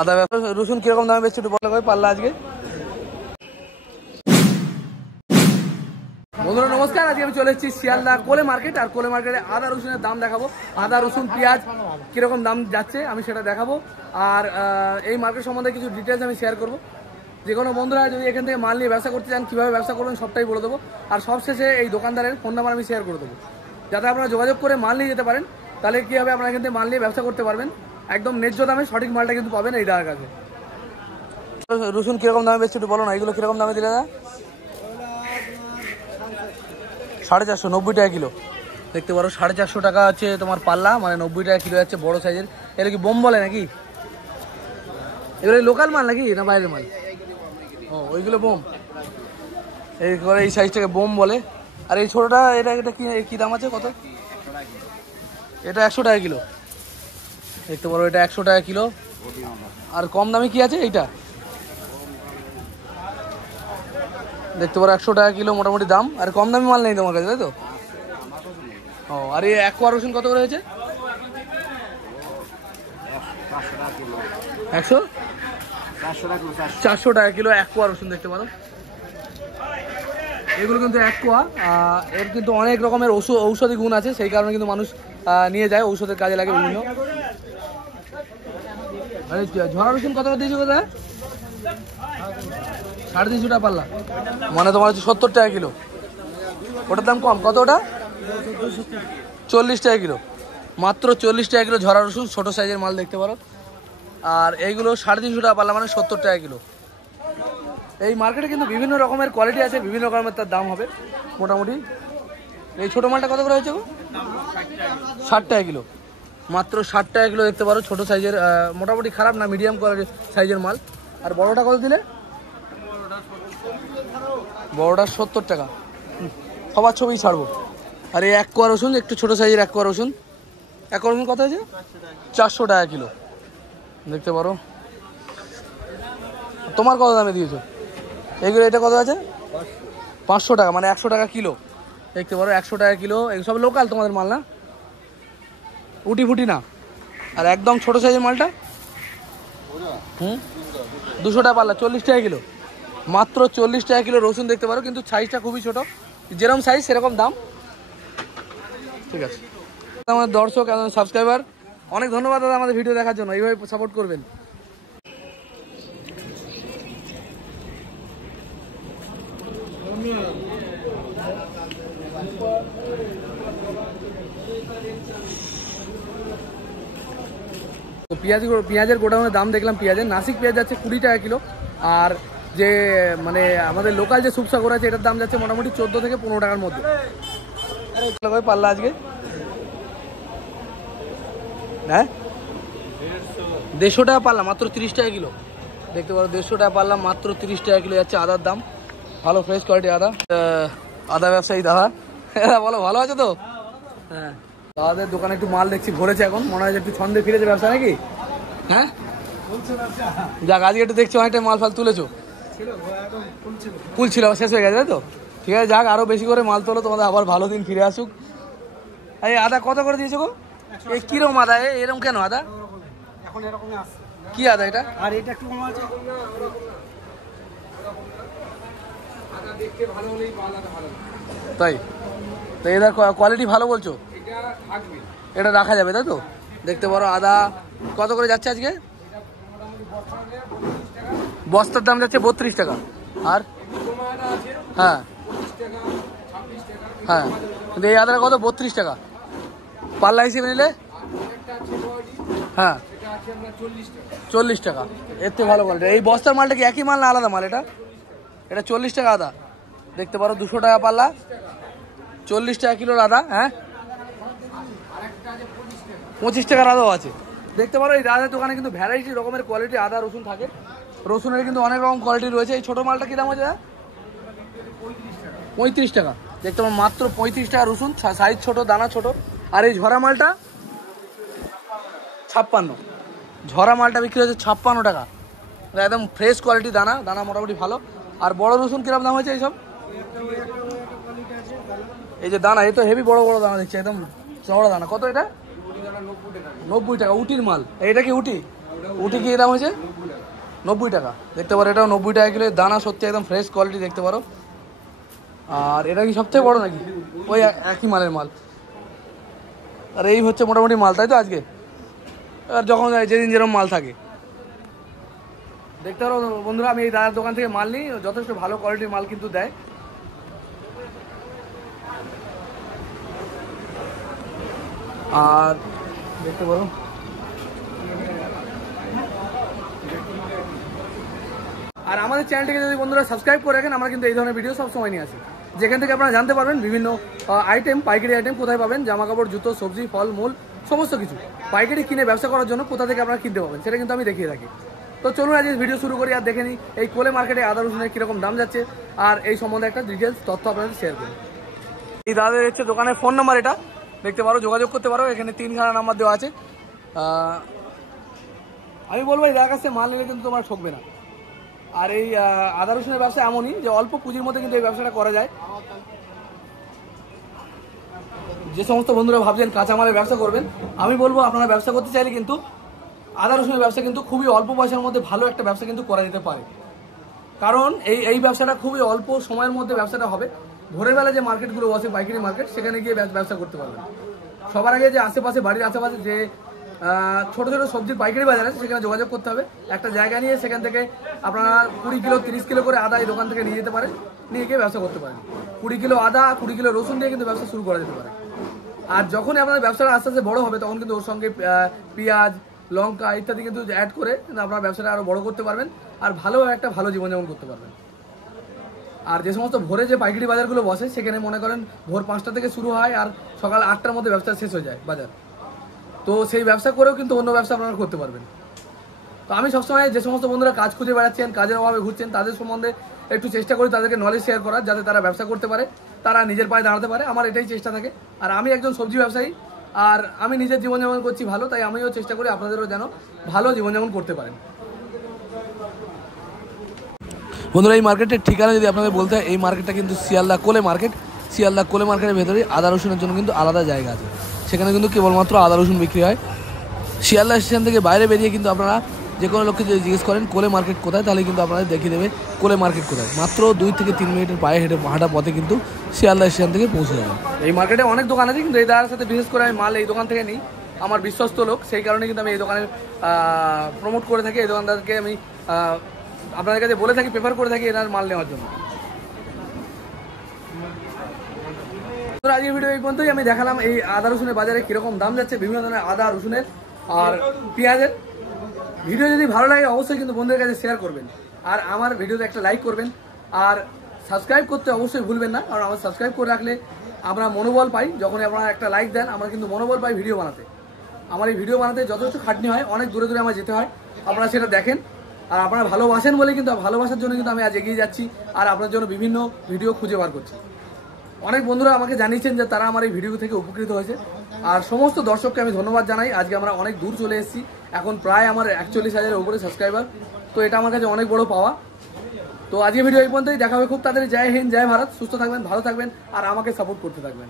আদা ব্যবসা রসুন কিরকম দামে বেচছে একটু বলে ভাই পাল্লা আজকে। বন্ধুরা নমস্কার, আজকে আমি চলে এসেছি শিয়ালদা কোলে মার্কেট। আর কোলে মার্কেটে আদা রসুনের দাম দেখাবো, আদা রসুন পেঁয়াজ কিরকম দাম যাচ্ছে আমি সেটা দেখাবো। আর এই মার্কেট সম্বন্ধে কিছু ডিটেলস আমি শেয়ার করবো। যে কোনো বন্ধুরা যদি এখান থেকে মাল নিয়ে ব্যবসা করতে চান, কীভাবে ব্যবসা করবেন সবটাই বলে দেবো। আর সবশেষে এই দোকানদারের ফোন নাম্বার আমি শেয়ার করে দেবো, যাতে আপনারা যোগাযোগ করে মাল নিয়ে যেতে পারেন। তাহলে কী হবে, আপনারা এখান থেকে মাল নিয়ে ব্যবসা করতে পারবেন। একদম ন্যায্য দামে সঠিক মালটা কিন্তু পাবেন এই দাদার কাছে। রসুন কিরকম দামে বেচছে একটু বলো না, এইগুলো কিরকম দামে দিলে দাদা? 450, 90 টাকা কিলো। দেখতে পারো 450 টাকা আছে তোমার পাল্লা, মানে 90 টাকা কিলো যাচ্ছে বড় সাইজের। এগুলো কি বোম বলে নাকি? এগুলো লোকাল মাল নাকি না বাইরের মাল? ও ওইগুলো বোম, এই সাইজটাকে বোম বলে। আর এই ছোটোটা এটা এটা কি দাম আছে, কত? এটা 100 টাকা কিলো। দেখতে পারো এটা 100 টাকা কিলো। আর কম দামে কি আছে এইটা? দেখতে পারো 100 টাকা কিলো মোটামুটি দাম। আর কম দামি মাল নেই তোমার কাছে, তাই তো? ও আর এই এক কোয়া রসুন কত করে হয়েছে? 400 টাকা কিলো এক কোয়া রসুন। দেখতে পারো এগুলো কিন্তু এক কোয়া। এর কিন্তু অনেক রকমের ঔষধি গুণ আছে, সেই কারণে কিন্তু মানুষ নিয়ে যায়, ঔষধের কাজে লাগে বিভিন্ন। ঝরা রসুন কত করে দিয়েছো কোথায়? 350 টাকা পাল্লা, মানে তোমার হচ্ছে 70 টাকা কিলো। ওটার দাম কম, কত ওটা? 40 টাকা কিলো, মাত্র 40 টাকা কিলো ঝরা রসুন, ছোটো সাইজের মাল। দেখতে পারো আর এইগুলো 350 টাকা পাল্লা, মানে 70 টাকা কিলো। এই মার্কেটে কিন্তু বিভিন্ন রকমের কোয়ালিটি আছে, বিভিন্ন রকমের তার দাম হবে মোটামুটি। এই ছোটো মালটা কত করে হয়েছে গো? 60 টাকা কিলো, মাত্র 60 টাকা কিলো। দেখতে পারো ছোটো সাইজের, মোটামুটি খারাপ না, মিডিয়াম কোয়ালিটির সাইজের মাল। আর বড়োটা কত দিলে? বড়োটা 70 টাকা। সবার ছবিই ছাড়বো। আর এই এক কোয়া রসুন, একটু ছোটো সাইজের এক কোয়া রসুন, এক কোয়া রসুন কত হয়েছে? 400 টাকা কিলো। দেখতে পারো তোমার কত দামে দিয়েছো এইগুলো? এটা কত আছে? 500 টাকা, মানে 100 টাকা কিলো। দেখতে পারো 100 টাকা কিলো। এগুলো সব লোকাল তোমাদের মাল না, উটি ফুটি না। আর একদম ছোটো সাইজের মালটা 200 টাকা পাল্লা, 40 টাকা কিলো, মাত্র 40 টাকা কিলো রসুন। দেখতে পারো কিন্তু সাইজটা খুবই ছোট, যেরকম সাইজ সেরকম দাম। ঠিক আছে আমাদের দর্শক এবং সাবস্ক্রাইবার, অনেক ধন্যবাদ দাদা আমাদের ভিডিও দেখার জন্য, এইভাবে সাপোর্ট করবেন। তো পেঁয়াজের গোডাউনের দাম দেখলাম, পেঁয়াজের নাসিক পেঁয়াজ যাচ্ছে 20 টাকা কিলো। আর যে মানে আমাদের লোকাল যে সুপসাগর আছে, এটার দাম যাচ্ছে মোটামুটি 14 থেকে 15 টাকার মধ্যে পাল্লা আজকে। হ্যাঁ 150 টাকা পাল্লা, মাত্র 30 টাকা কিলো। দেখতে পারো 150 টাকা পাল্লা, মাত্র 30 টাকা কিলো যাচ্ছে আদার দাম। ভালো ফ্রেশ কোয়ালিটি আদা। আদা ব্যবসায়ী দাদা, বলো ভালো আছে তো? হ্যাঁ দাদাদের দোকানে একটু মাল দেখছি ভরেছে, এখন মনে হয় একটু ছন্দে ফিরেছে ব্যবসা নাকি? হ্যাঁ যাক, আজকে একটু দেখছি অনেকটা মাল ফাল তুলেছো। ফুল ছিল, শেষ হয়ে গেছে তাই তো? ঠিক আছে, যাক আরো বেশি করে মাল তোলো, তোমাদের আবার ভালো দিন ফিরে আসুক। এই আদা কত করে দিয়েছো গো? এই কিরকম আদা, এরকম কেন আদা? এখন এরকমই আছে। কি আদা এটা? আর এটা একটু কম আছে। তাই তো এটার কোয়ালিটি ভালো বলছো? এটা রাখা যাবে তাই তো? দেখতে পারো আদা কত করে যাচ্ছে আজকে? বস্তার দাম যাচ্ছে 32 টাকা। আর হ্যাঁ হ্যাঁ, কিন্তু এই আদাটা কত? 32 টাকা পাল্লা হিসেবে নিলে। হ্যাঁ 40 টাকা, এর থেকে ভালো কোয়ালিটি। এই বস্তার মালটা কি একই মাল না আলাদা মাল? এটা 40 টাকা আদা। দেখতে পারো 200 টাকা পাল্লা, 40 টাকা কিলোর আদা। হ্যাঁ 25 টাকার আদাও আছে। দেখতে পারো এই দাদার দোকানে কিন্তু ভ্যারাইটি রকমের কোয়ালিটি আদা রসুন থাকে। রসুনের কিন্তু অনেক রকম কোয়ালিটি রয়েছে। এই ছোটো মালটা কী দাম আছে? 35 টাকা। দেখতে পারো মাত্র 35 টাকা রসুন, সাইজ ছোট, দানা ছোট। আর এই ঝরা মালটা 56, ঝরা মালটা বিক্রি হচ্ছে 56 টাকা। একদম ফ্রেশ কোয়ালিটি, দানা দানা মোটামুটি ভালো। আর বড় রসুন কিরকম দাম হয়েছে এইসব? এই যে দানা, এই তো হেভি বড় বড় দানা দেখছি, একদম চওড়া দানা। কত এটা? 90 টাকা। উটির মাল, এটা কি উটি? উটি কি দাম হয়েছে 90 টাকা দেখতে পারো, এটাও 90 টাকা কিলো। দানা সত্যি একদম ফ্রেশ কোয়ালিটি দেখতে পারো। আর এটা কি সবথেকে বড় নাকি? ওই একই মালের মাল। আর এই হচ্ছে মোটামুটি মাল, তাই তো আজকে? আর যখন যেদিন যেরকম মাল থাকে দেখতে পারো বন্ধুরা। আমি এই দাদার দোকান থেকে মাল নিই, যথেষ্ট ভালো কোয়ালিটির মাল কিন্তু দেয়। আর দেখতে পারো আর আমাদের চ্যানেলটিকে যদি বন্ধুরা সাবস্ক্রাইব করে রাখেন, আমরা কিন্তু এই ধরনের ভিডিও সবসময় নিয়ে আসি, যেখান থেকে আপনারা জানতে পারবেন বিভিন্ন আইটেম, পাইকারি আইটেম কোথায় পাবেন, জামা কাপড়, জুতো, সবজি, ফল মূল সমস্ত কিছু পাইকারি কিনে ব্যবসা করার জন্য কোথা থেকে আপনারা কিনতে পাবেন সেটা কিন্তু আমি দেখিয়ে থাকি। তো চলুন আজ ভিডিও শুরু করি আর দেখে নিই এই কোলে মার্কেটে আদা রসুনের কীরকম দাম যাচ্ছে, আর এই সম্বন্ধে একটা ডিটেলস তথ্য আপনাদের শেয়ার করি। এই দাদাদের হচ্ছে দোকানের ফোন নাম্বার, এটা দেখতে পারো, যোগাযোগ করতে পারো। এখানে 3খানা নাম্বার দেওয়া আছে। আমি বলবো এই দাদার কাছে মাল নিলে কিন্তু তোমরা ঠকবে না। আর এই আদা রসুনের ব্যবসা এমনই যে অল্প পুঁজির মধ্যে কিন্তু এই ব্যবসাটা করা যায়। যে সমস্ত বন্ধুরা ভাবছেন কাঁচামালের ব্যবসা করবেন, আমি বলবো আপনারা ব্যবসা করতে চাইলে কিন্তু আদা রসুনের ব্যবসা কিন্তু খুবই অল্প পয়সার মধ্যে ভালো একটা ব্যবসা কিন্তু করা যেতে পারে। কারণ এই ব্যবসাটা খুবই অল্প সময়ের মধ্যে ব্যবসাটা হবে। ভোরের বেলা যে মার্কেটগুলো বসে, পাইকারি মার্কেট, সেখানে গিয়ে ব্যবসা করতে পারবেন। সবার আগে যে আশেপাশে, বাড়ির আশেপাশে যে ছোটো ছোটো সবজির পাইকারি বাজার আছে, সেখানে যোগাযোগ করতে হবে। একটা জায়গা নিয়ে সেখান থেকে আপনারা 20 কিলো 30 কিলো করে আদা এই দোকান থেকে নিয়ে যেতে পারেন, নিয়ে গিয়ে ব্যবসা করতে পারেন। 20 কিলো আদা 20 কিলো রসুন দিয়ে কিন্তু ব্যবসা শুরু করা যেতে পারে। আর যখনই আপনাদের ব্যবসাটা আস্তে আস্তে বড় হবে, তখন কিন্তু ওর সঙ্গে পেঁয়াজ, লঙ্কা ইত্যাদি কিন্তু অ্যাড করে আপনারা ব্যবসাটা আরও বড় করতে পারবেন, আর ভালো একটা ভালো জীবনযাপন করতে পারবেন। আর যে সমস্ত ভোরে যে পাইকারি বাজারগুলো বসে, সেখানে মনে করেন ভোর 5টা থেকে শুরু হয় আর সকাল 8টার মধ্যে ব্যবসা শেষ হয়ে যায় বাজার। তো সেই ব্যবসা করেও কিন্তু অন্য ব্যবসা আপনারা করতে পারবেন। তো আমি সবসময় যে সমস্ত বন্ধুরা কাজ খুঁজে বেড়াচ্ছেন, কাজের অভাবে ঘুরছেন, তাদের সম্বন্ধে একটু চেষ্টা করি তাদেরকে নলেজ শেয়ার করার, যাতে তারা ব্যবসা করতে পারে, তারা নিজের পায়ে দাঁড়াতে পারে। আমার এটাই চেষ্টা থাকে। আর আমি একজন সবজি ব্যবসায়ী, আর আমি নিজের জীবনযাপন করছি ভালো, তাই আমিও চেষ্টা করি আপনাদেরও যেন ভালো জীবনযাপন করতে পারেন। বন্ধুরা, এই মার্কেটের ঠিকানা যদি আপনাদের বলতে হয়, এই মার্কেটটা কিন্তু শিয়ালদা কোলে মার্কেট। শিয়ালদা কোলে মার্কেটের ভেতরে আদা রসুনের জন্য কিন্তু আলাদা জায়গা আছে, সেখানে কিন্তু কেবলমাত্র আদা রসুন বিক্রি হয়। শিয়ালদা স্টেশন থেকে বাইরে বেরিয়ে কিন্তু আপনারা যে কোনো লোককে যদি জিজ্ঞেস করেন কোলে মার্কেট কোথায়, তাহলে কিন্তু আপনাদের দেখিয়ে দেবে কোলে মার্কেট কোথায়। মাত্র 2 থেকে 3 মিনিটের পায়ে হাঁটা পথে কিন্তু শিয়ালদা স্টেশন থেকে পৌঁছে যাবেন। এই মার্কেটে অনেক দোকান আছে, কিন্তু এই দাদার সাথে বিশেষ করে আমি মাল এই দোকান থেকে নিই, আমার বিশ্বস্ত লোক, সেই কারণে কিন্তু আমি এই দোকানে প্রমোট করে থাকি। এই দোকানদারকে আমি আপনাদের কাছে বলে থাকি, প্রেফার করে থাকি এনার মাল নেওয়ার জন্য। আজকের ভিডিও এই পর্যন্তই। আমি দেখালাম এই আদা রসুনের বাজারে কীরকম দাম যাচ্ছে, বিভিন্ন ধরনের আদা রসুনের আর পেঁয়াজের। ভিডিও যদি ভালো লাগে অবশ্যই কিন্তু বন্ধুদের কাছে শেয়ার করবেন, আর আমার ভিডিওতে একটা লাইক করবেন, আর সাবস্ক্রাইব করতে অবশ্যই ভুলবেন না। কারণ আমার সাবস্ক্রাইব করে রাখলে আমরা মনোবল পাই, যখনই আপনারা একটা লাইক দেন আমরা কিন্তু মনোবল পাই ভিডিও বানাতে। আমার এই ভিডিও বানাতে যথেষ্ট খাটনি হয়, অনেক দূরে দূরে আমার যেতে হয়, আপনারা সেটা দেখেন। আর আপনারা ভালোবাসেন বলে কিন্তু, ভালোবাসার জন্য কিন্তু আমি আজ এগিয়ে যাচ্ছি, আর আপনার জন্য বিভিন্ন ভিডিও খুঁজে বার করছি। অনেক বন্ধুরা আমাকে জানিয়েছেন যে তারা আমার এই ভিডিও থেকে উপকৃত হয়েছে, আর সমস্ত দর্শককে আমি ধন্যবাদ জানাই। আজকে আমরা অনেক দূর চলে এসেছি, এখন প্রায় আমার 41,000-এর উপরে সাবস্ক্রাইবার। তো এটা আমার কাছে অনেক বড় পাওয়া। তো আজকে ভিডিও এই পর্যন্তই, দেখা হবে খুব তাড়াতাড়ি। জয় হিন্দ, জয় ভারত, সুস্থ থাকবেন, ভালো থাকবেন, আর আমাকে সাপোর্ট করতে থাকবেন।